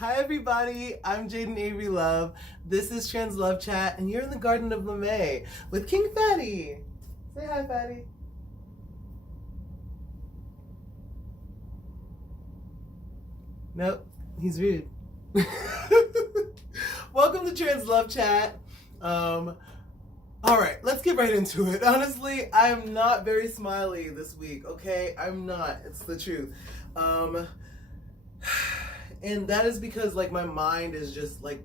Hi everybody, I'm Jaden Avery Love. This is Trans Love Chat, and you're in the Garden of LeMay with King Fatty. Say hi, Fatty. Nope, he's rude. Welcome to Trans Love Chat. All right, let's get right into it. Honestly, I'm not very smiley this week, okay? I'm not. It's the truth. And that is because like my mind is just like,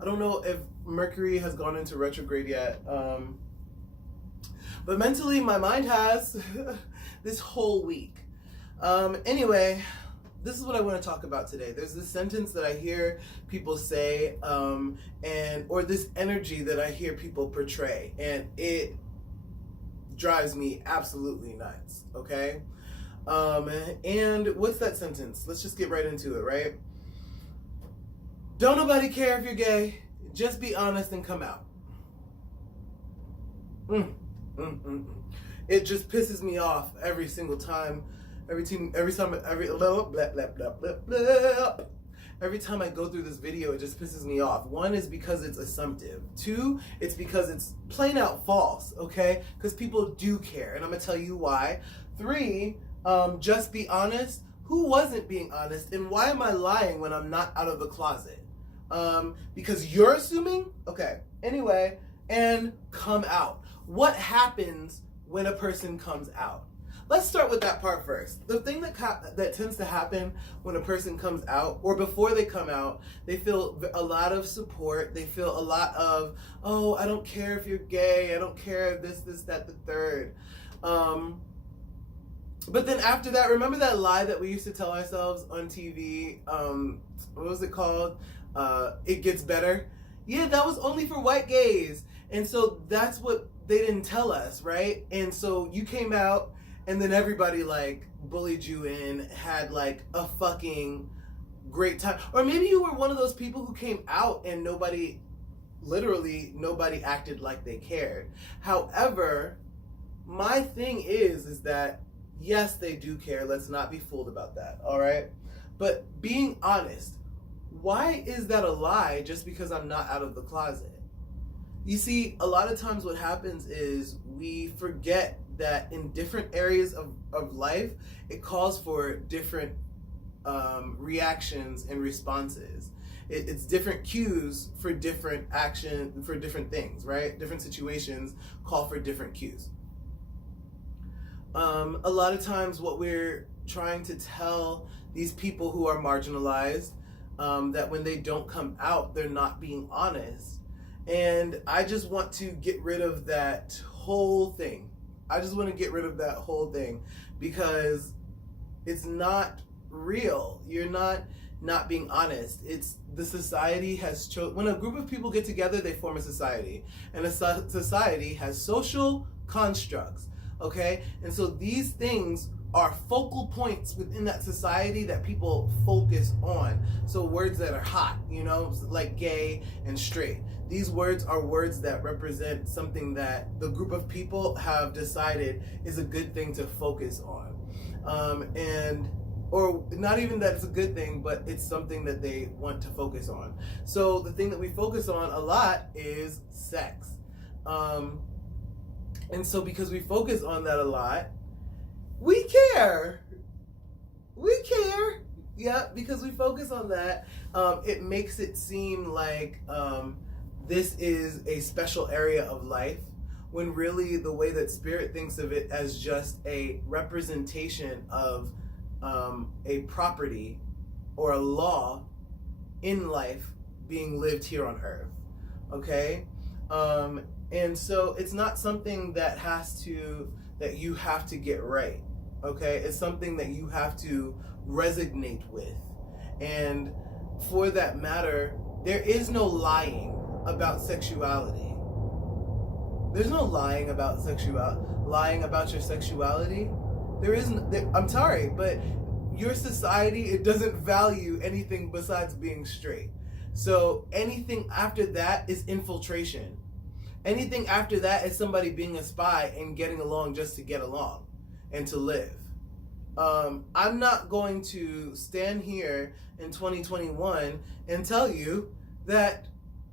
I don't know if Mercury has gone into retrograde yet, but mentally my mind has this whole week. Anyway, this is what I want to talk about today. There's this sentence that I hear people say, or this energy that I hear people portray, and it drives me absolutely nuts, okay? And what's that sentence? Let's just get right into it, right? Don't nobody care if you're gay. Just be honest and come out. It just pisses me off every single time. Every time I go through this video, it just pisses me off. One is because it's assumptive. Two, it's because it's plain out false, okay? Because people do care, and I'm gonna tell you why. Three, just be honest. Who wasn't being honest, and why am I lying when I'm not out of the closet? Because you're assuming? Okay. Anyway, and come out. What happens when a person comes out? Let's start with that part first. The thing that tends to happen when a person comes out, or before they come out, they feel a lot of support. They feel a lot of, oh, I don't care if you're gay. I don't care if this, that, the third. But then after that, remember that lie that we used to tell ourselves on TV? What was it called? It gets better. Yeah, that was only for white gays. And so that's what they didn't tell us, right? And so you came out, and then everybody like bullied you and had like a fucking great time. Or maybe you were one of those people who came out and nobody acted like they cared. However, my thing is that yes, they do care. Let's not be fooled about that, all right? But being honest, why is that a lie just because I'm not out of the closet? You see, a lot of times what happens is we forget that in different areas of life, it calls for different reactions and responses. It's different cues for different action, for different things, right? Different situations call for different cues. A lot of times what we're trying to tell these people who are marginalized, that when they don't come out, they're not being honest. And I just want to get rid of that whole thing. I just want to get rid of that whole thing because it's not real. You're not being honest. It's the society has chosen. When a group of people get together, they form a society. And a society has social constructs, okay? And so these things are focal points within that society that people focus on. So words that are hot, you know, like gay and straight. These words are words that represent something that the group of people have decided is a good thing to focus on. Or not even that it's a good thing, but it's something that they want to focus on. So the thing that we focus on a lot is sex. And so because we focus on that a lot, we care. Yeah, because we focus on that, it makes it seem like this is a special area of life, when really the way that Spirit thinks of it as just a representation of a property or a law in life being lived here on earth, okay? And so it's not something that you have to get right, okay? It's something that you have to resonate with. And for that matter, there is no lying about sexuality. There's no lying about your sexuality. I'm sorry, but your society, it doesn't value anything besides being straight. So anything after that is infiltration. Anything after that is somebody being a spy and getting along just to get along and to live. I'm not going to stand here in 2021 and tell you that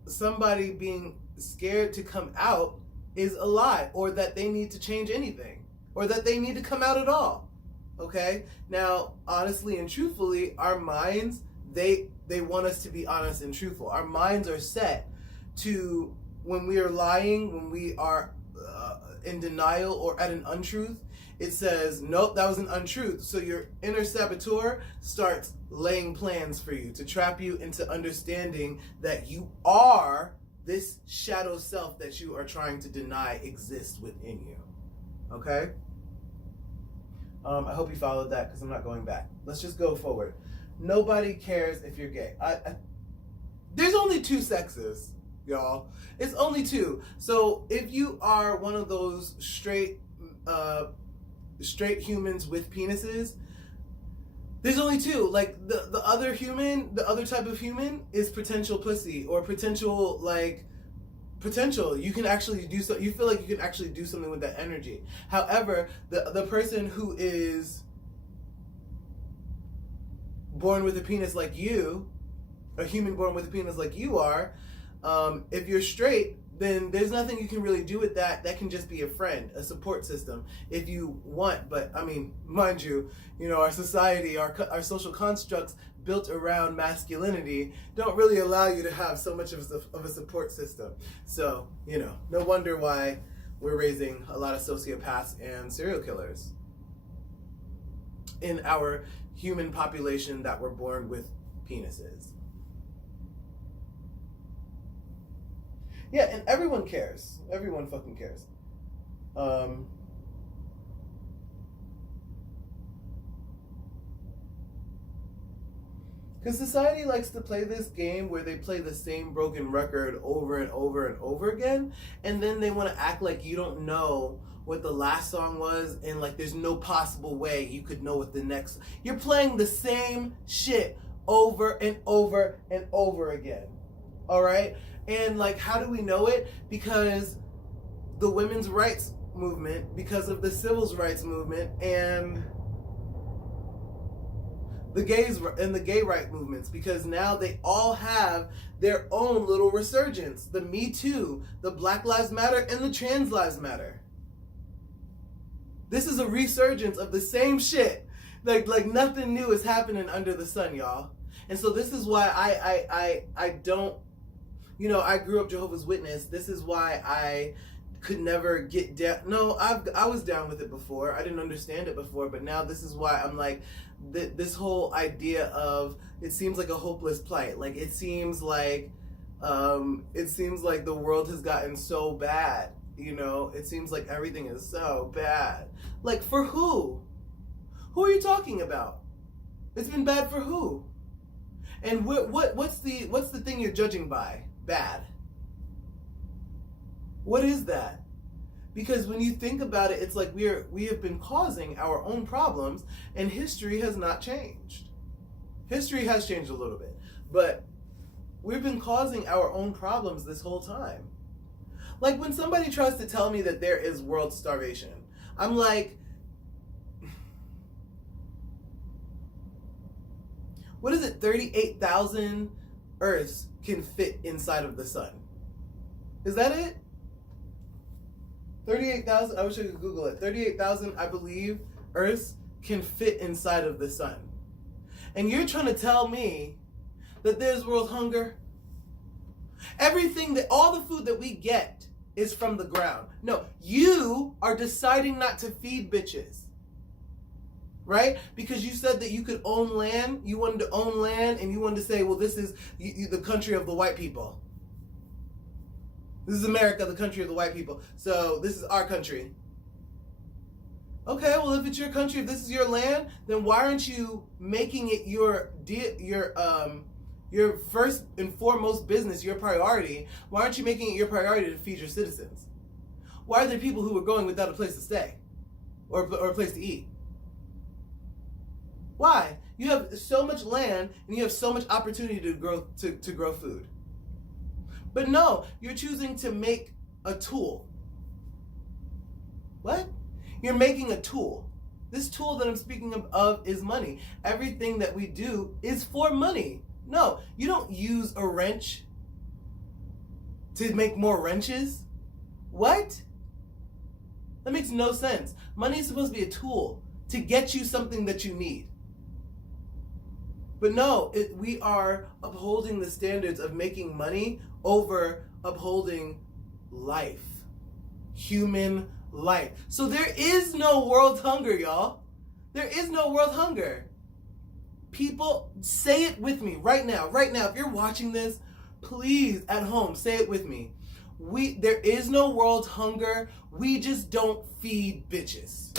somebody being scared to come out is a lie, or that they need to change anything, or that they need to come out at all. Okay? Now, honestly and truthfully, our minds, they want us to be honest and truthful. Our minds are set to, when we are lying, when we are in denial or at an untruth, it says, nope, that was an untruth. So your inner saboteur starts laying plans for you to trap you into understanding that you are this shadow self that you are trying to deny exists within you. Okay? I hope you followed that, because I'm not going back. Let's just go forward. Nobody cares if you're gay. There's only two sexes, y'all. It's only two. So if you are one of those straight humans with penises, there's only two. Like the other human, the other type of human is potential pussy, or potential you can actually do so. You feel like you can actually do something with that energy. However, the person who is born with a penis like you, a human born with a penis like you are, if you're straight, then there's nothing you can really do with that. That can just be a friend, a support system, if you want. But I mean, mind you, our society, our social constructs built around masculinity don't really allow you to have so much of a support system. So, no wonder why we're raising a lot of sociopaths and serial killers in our human population that were born with penises. Yeah, and everyone cares. Everyone fucking cares. Because society likes to play this game where they play the same broken record over and over and over again, and then they want to act like you don't know what the last song was, and like there's no possible way you could know what the next. You're playing the same shit over and over and over again. All right? And like, how do we know it? Because the women's rights movement, because of the civil rights movement, and the gay rights movements, because now they all have their own little resurgence. The Me Too, the Black Lives Matter, and the Trans Lives Matter. This is a resurgence of the same shit. Like nothing new is happening under the sun, y'all. And so this is why I don't. I grew up Jehovah's Witness. This is why I could never get down. No, I was down with it before. I didn't understand it before, but now this is why I'm like, this whole idea of, it seems like a hopeless plight. Like it seems like the world has gotten so bad. It seems like everything is so bad. Like, for who? Who are you talking about? It's been bad for who? And what's the thing you're judging by? Bad. What is that? Because when you think about it, it's like we have been causing our own problems, and history has not changed. History has changed a little bit, but we've been causing our own problems this whole time. Like when somebody tries to tell me that there is world starvation, I'm like, what is it? 38,000 Earths can fit inside of the sun. Is that it? 38,000, I wish I could Google it. 38,000, I believe, Earths can fit inside of the sun. And you're trying to tell me that there's world hunger? All the food that we get is from the ground. No, you are deciding not to feed bitches. Right? Because you said that you could own land, you wanted to own land, and you wanted to say, well, this is the country of the white people. This is America, the country of the white people. So this is our country. Okay, well, if it's your country, if this is your land, then why aren't you making it your first and foremost business, your priority? Why aren't you making it your priority to feed your citizens? Why are there people who are going without a place to stay or a place to eat? Why? You have so much land and you have so much opportunity to grow food. But no, you're choosing to make a tool. What? You're making a tool. This tool that I'm speaking of is money. Everything that we do is for money. No, you don't use a wrench to make more wrenches. What? That makes no sense. Money is supposed to be a tool to get you something that you need. But no, we are upholding the standards of making money over upholding life. Human life. So there is no world hunger, y'all. There is no world hunger. People, say it with me right now. Right now, if you're watching this, please, at home, say it with me. There is no world hunger. We just don't feed bitches.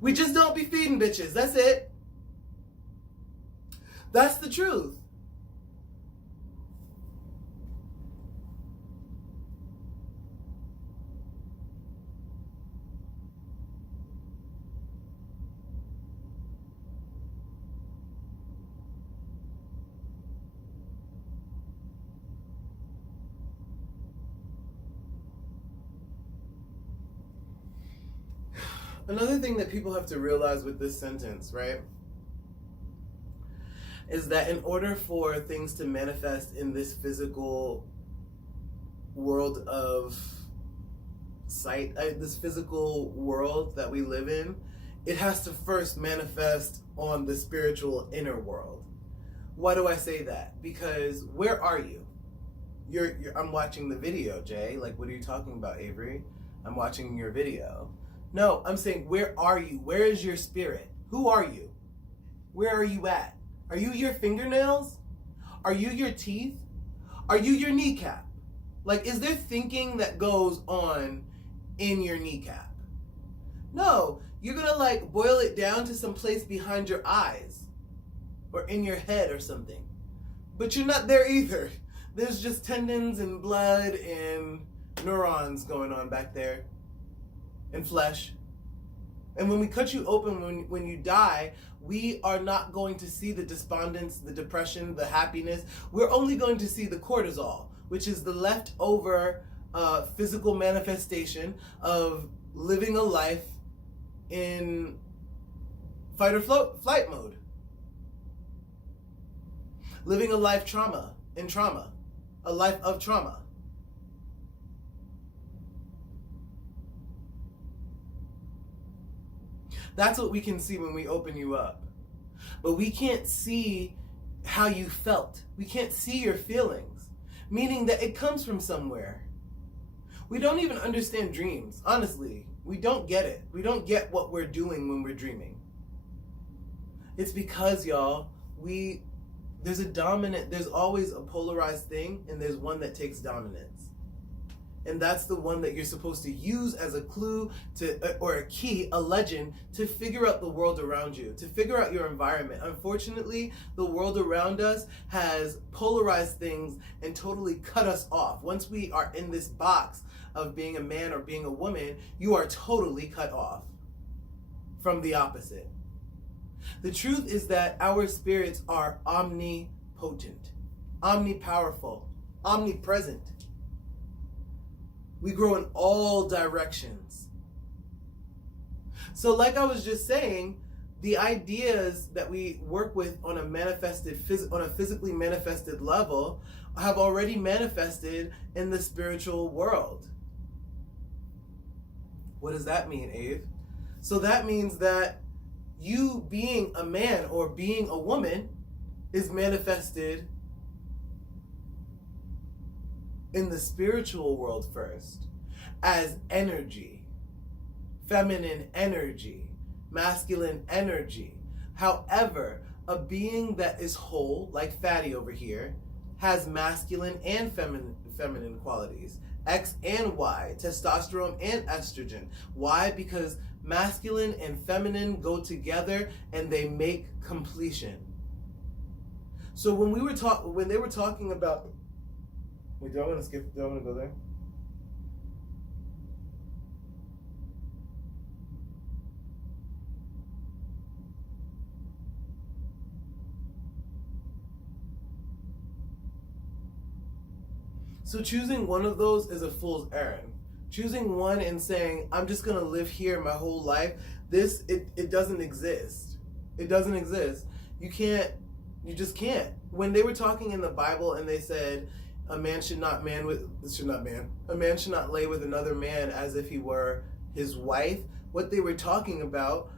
We just don't be feeding bitches. That's it. That's the truth. Another thing that people have to realize with this sentence, right, is that in order for things to manifest in this physical world of sight, this physical world that we live in, it has to first manifest on the spiritual inner world. Why do I say that? Because where are you? I'm watching the video, Jay. Like, what are you talking about, Avery? I'm watching your video. No, I'm saying, where are you? Where is your spirit? Who are you? Where are you at? Are you your fingernails? Are you your teeth? Are you your kneecap? Like, is there thinking that goes on in your kneecap? No, you're gonna like boil it down to some place behind your eyes or in your head or something. But you're not there either. There's just tendons and blood and neurons going on back there. And flesh. And when we cut you open, when you die, we are not going to see the despondence, the depression, the happiness. We're only going to see the cortisol, which is the leftover physical manifestation of living a life in fight or flight mode. Living a life in trauma, a life of trauma. That's what we can see when we open you up. But we can't see how you felt. We can't see your feelings, meaning that it comes from somewhere. We don't even understand dreams, honestly. We don't get it. We don't get what we're doing when we're dreaming. It's because, y'all, there's always a polarized thing, and there's one that takes dominance. And that's the one that you're supposed to use as a clue or a key, a legend, to figure out the world around you, to figure out your environment. Unfortunately, the world around us has polarized things and totally cut us off. Once we are in this box of being a man or being a woman, you are totally cut off from the opposite. The truth is that our spirits are omnipotent, omnipowerful, omnipresent. We grow in all directions. So like I was just saying, the ideas that we work with on a physically manifested level have already manifested in the spiritual world. What does that mean, Ave? So that means that you being a man or being a woman is manifested in the spiritual world first as energy, feminine energy, masculine energy. However, a being that is whole, like Fatty over here, has masculine and feminine qualities, X and Y, testosterone and estrogen. Why? Because masculine and feminine go together and they make completion. So when they were talking about, wait, do I want to go there? So choosing one of those is a fool's errand. Choosing one and saying, I'm just going to live here my whole life, It doesn't exist. It doesn't exist. You just can't. When they were talking in the Bible and they said a man should not lay with another man as if he were his wife, what they were talking about,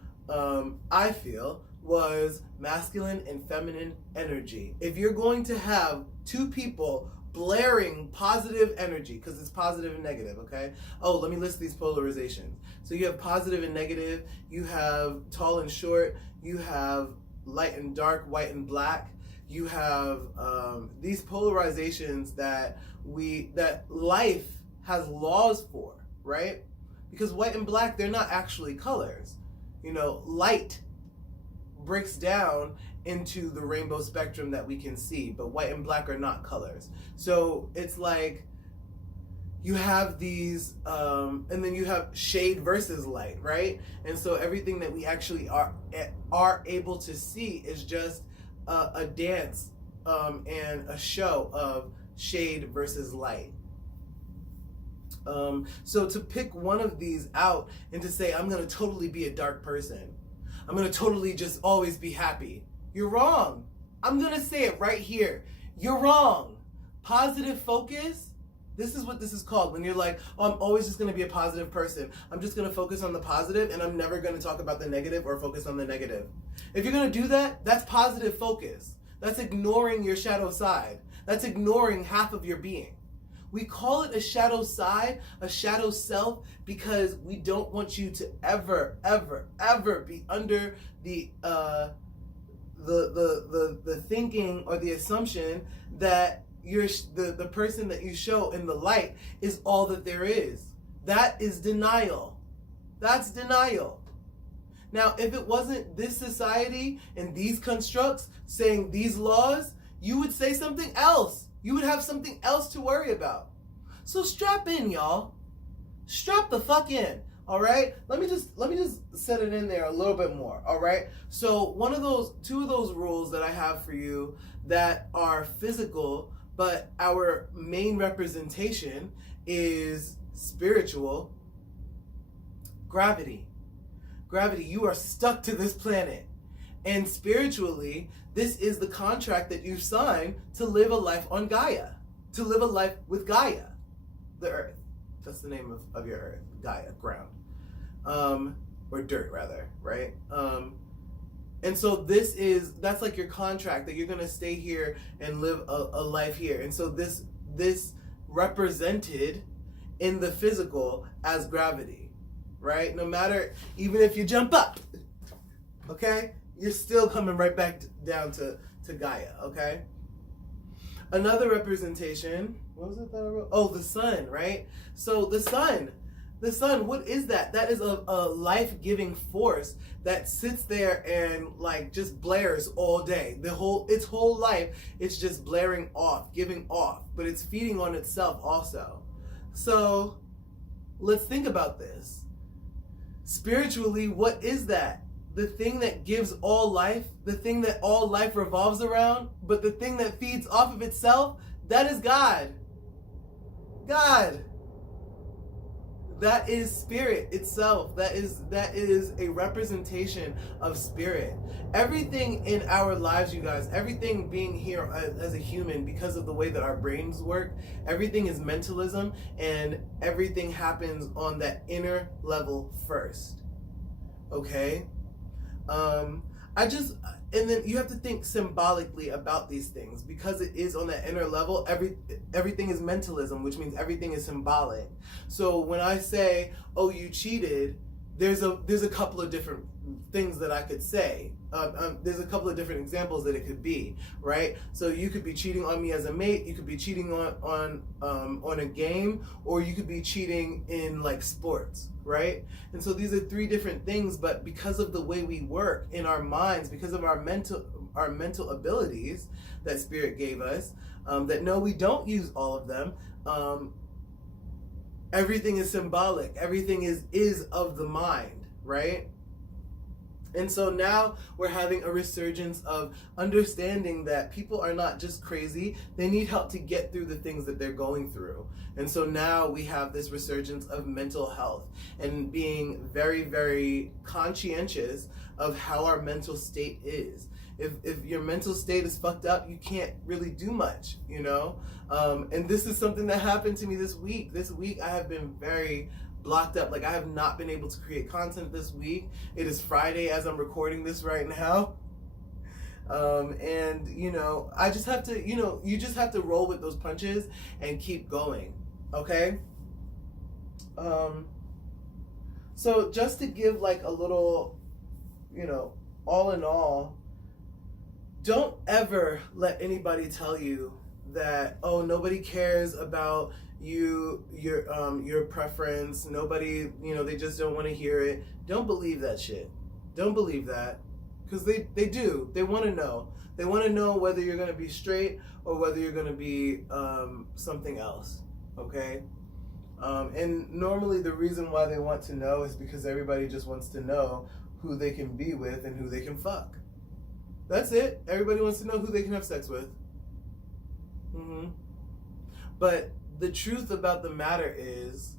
I feel, was masculine and feminine energy. If you're going to have two people blaring positive energy, because it's positive and negative, okay? Oh, let me list these polarizations. So you have positive and negative, you have tall and short, you have light and dark, white and black, you have these polarizations that life has laws for, right? Because white and black, they're not actually colors. You know, light breaks down into the rainbow spectrum that we can see, but white and black are not colors. So it's like you have these, and then you have shade versus light, right? And so everything that we actually are able to see is just a dance and a show of shade versus light. So to pick one of these out and to say, I'm going to totally be a dark person, I'm going to totally just always be happy, you're wrong. I'm going to say it right here. You're wrong. Positive focus, this is what this is called. When you're like, oh, I'm always just going to be a positive person. I'm just going to focus on the positive and I'm never going to talk about the negative or focus on the negative. If you're going to do that, that's positive focus. That's ignoring your shadow side. That's ignoring half of your being. We call it a shadow side, a shadow self, because we don't want you to ever, ever, ever be under the thinking or the assumption that you're the person that you show in the light is all that there is. That is denial. That's denial. Now, if it wasn't this society and these constructs saying these laws, you would say something else. You would have something else to worry about. So strap in, y'all. Strap the fuck in. All right? Let me just set it in there a little bit more. All right? So two of those rules that I have for you that are physical, but our main representation is spiritual. Gravity. Gravity, you are stuck to this planet. And spiritually, this is the contract that you've signed to live a life on Gaia, to live a life with Gaia, the earth. That's the name of your earth, Gaia, ground. Or dirt, rather, right? And so that's like your contract that you're going to stay here and live a life here. And so this represented in the physical as gravity, right? No matter, even if you jump up, okay? You're still coming right back down to Gaia, okay? Another representation, what was it that I wrote? Oh, the sun, right? So the sun, what is that? That is a life-giving force that sits there and like just blares all day. Its whole life, it's just blaring off, giving off, but it's feeding on itself also. So let's think about this. Spiritually, what is that? The thing that gives all life, the thing that all life revolves around, but the thing that feeds off of itself, that is God. God. That is spirit itself. That is a representation of spirit. Everything in our lives, you guys, everything being here as a human, because of the way that our brains work, everything is mentalism, and everything happens on that inner level first. Okay? And then you have to think symbolically about these things, because it is on that inner level. Everything is mentalism, which means everything is symbolic. So when I say, oh, you cheated, there's a couple of different things that I could say. There's a couple of different examples that it could be, right? So you could be cheating on me as a mate, you could be cheating on a game, or you could be cheating in like sports, right? And so these are three different things, but because of the way we work in our minds, because of our mental abilities that Spirit gave us, that no, we don't use all of them. Everything is symbolic. Everything is of the mind, right? And so now we're having a resurgence of understanding that people are not just crazy, they need help to get through the things that they're going through. And so now we have this resurgence of mental health and being very, very conscientious of how our mental state is. If your mental state is fucked up, you can't really do much, you know? And this is something that happened to me this week. This week I have been very blocked up. Like, I have not been able to create content this week. It is Friday as I'm recording this right now. And you know, I just have to, you know, you just have to roll with those punches and keep going. Okay? So just to give like a little, you know, all in all, don't ever let anybody tell you that, oh, nobody cares about your preference, nobody, you know, they just don't want to hear it. Don't believe that shit. Don't believe that, because they do. They want to know. They want to know whether you're going to be straight or whether you're going to be something else. Okay? And normally the reason why they want to know is because everybody just wants to know who they can be with and who they can fuck. That's it. Everybody wants to know who they can have sex with. But the truth about the matter is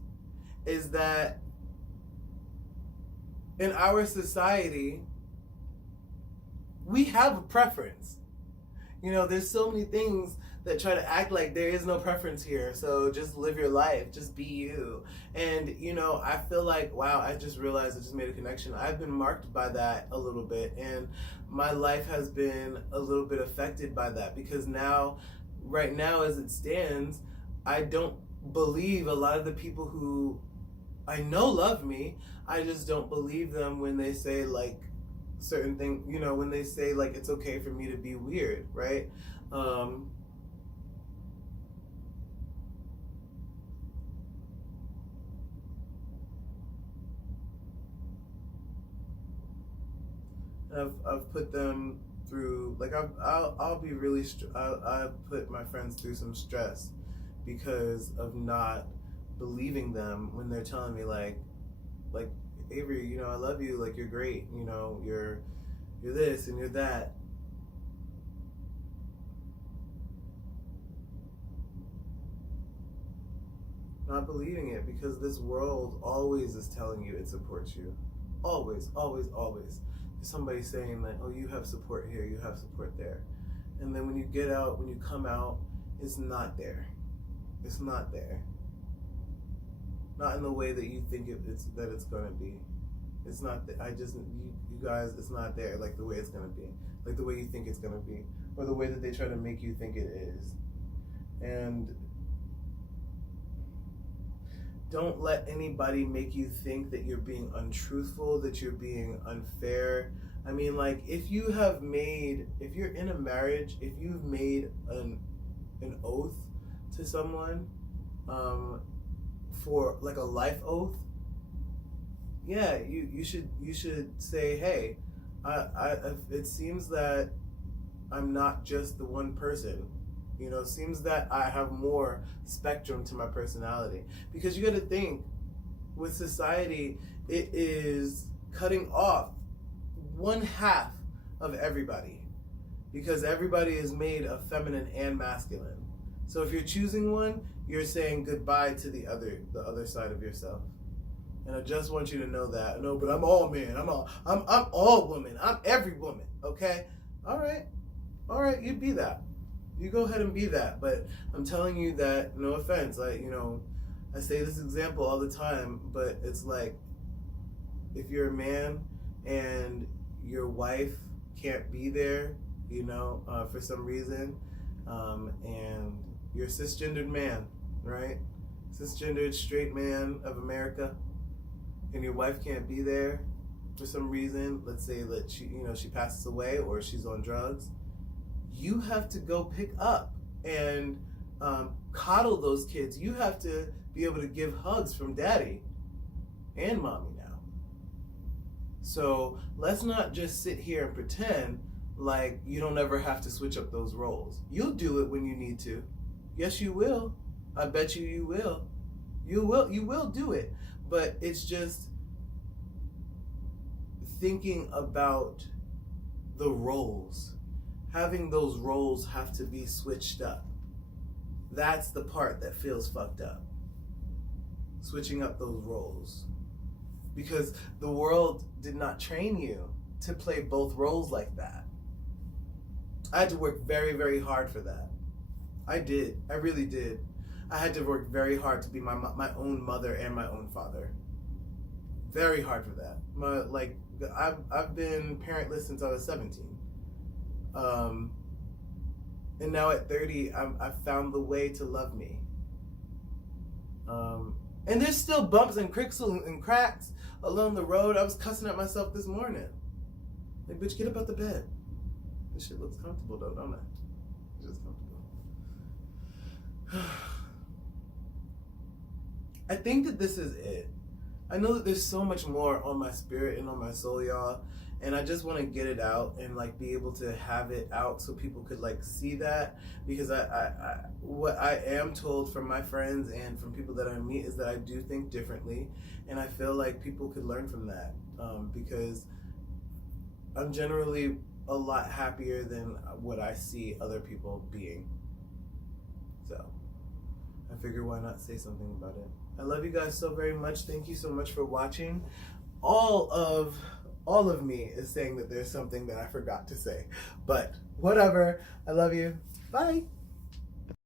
that in our society, we have a preference. You know, there's so many things that try to act like there is no preference here. So just live your life, just be you. And, you know, I feel like, wow, I just realized I just made a connection. I've been marked by that a little bit, and my life has been a little bit affected by that, because now, right now as it stands, I don't believe a lot of the people who I know love me. I just don't believe them when they say like certain things, you know, when they say like it's okay for me to be weird, right? I've put them through, like, I'll be really, I've put my friends through some stress because of not believing them when they're telling me like Avery, you know, I love you, like, you're great, you know, you're this and you're that. Not believing it, because this world always is telling you it supports you. Always, always, always. There's somebody saying that, oh, you have support here, you have support there. And then when you get out, when you come out, it's not there. It's not there. Not in the way that you think it's going to be. It's not, you guys, it's not there like the way it's going to be. Like the way you think it's going to be. Or the way that they try to make you think it is. And don't let anybody make you think that you're being untruthful, that you're being unfair. I mean, like, if you're in a marriage, if you've made an oath to someone, for like a life oath, yeah, you should say, hey, it seems that I'm not just the one person. You know, it seems that I have more spectrum to my personality. Because you got to think, with society, it is cutting off 1/2 of everybody, because everybody is made of feminine and masculine. So if you're choosing one, you're saying goodbye to the other side of yourself. And I just want you to know that. No, but I'm all man. I'm all woman. I'm every woman. Okay? All right, you be that. You go ahead and be that. But I'm telling you that, no offense, like, you know, I say this example all the time, but it's like, if you're a man and your wife can't be there, you know, for some reason, and you're a cisgendered man, right? Cisgendered straight man of America, and your wife can't be there for some reason. Let's say that she passes away or she's on drugs. You have to go pick up and coddle those kids. You have to be able to give hugs from daddy and mommy now. So let's not just sit here and pretend like you don't ever have to switch up those roles. You'll do it when you need to. Yes, you will. I bet you will. You will do it. But it's just thinking about the roles, having those roles have to be switched up. That's the part that feels fucked up. Switching up those roles. Because the world did not train you to play both roles like that. I had to work very, very hard for that. I did. I really did. I had to work very hard to be my own mother and my own father. Very hard for that. I've been parentless since I was 17. And now at 30, I've found the way to love me. And there's still bumps and cricks and cracks along the road. I was cussing at myself this morning. Like, bitch, get up out the bed. This shit looks comfortable though, don't it? It's just comfortable. I think that this is it. I know that there's so much more on my spirit and on my soul, y'all. And I just want to get it out and like be able to have it out so people could like see that, because I what I am told from my friends and from people that I meet is that I do think differently, and I feel like people could learn from that, because I'm generally a lot happier than what I see other people being. So I figure why not say something about it. I love you guys so very much. Thank you so much for watching. All of me is saying that there's something that I forgot to say, but whatever. I love you. Bye.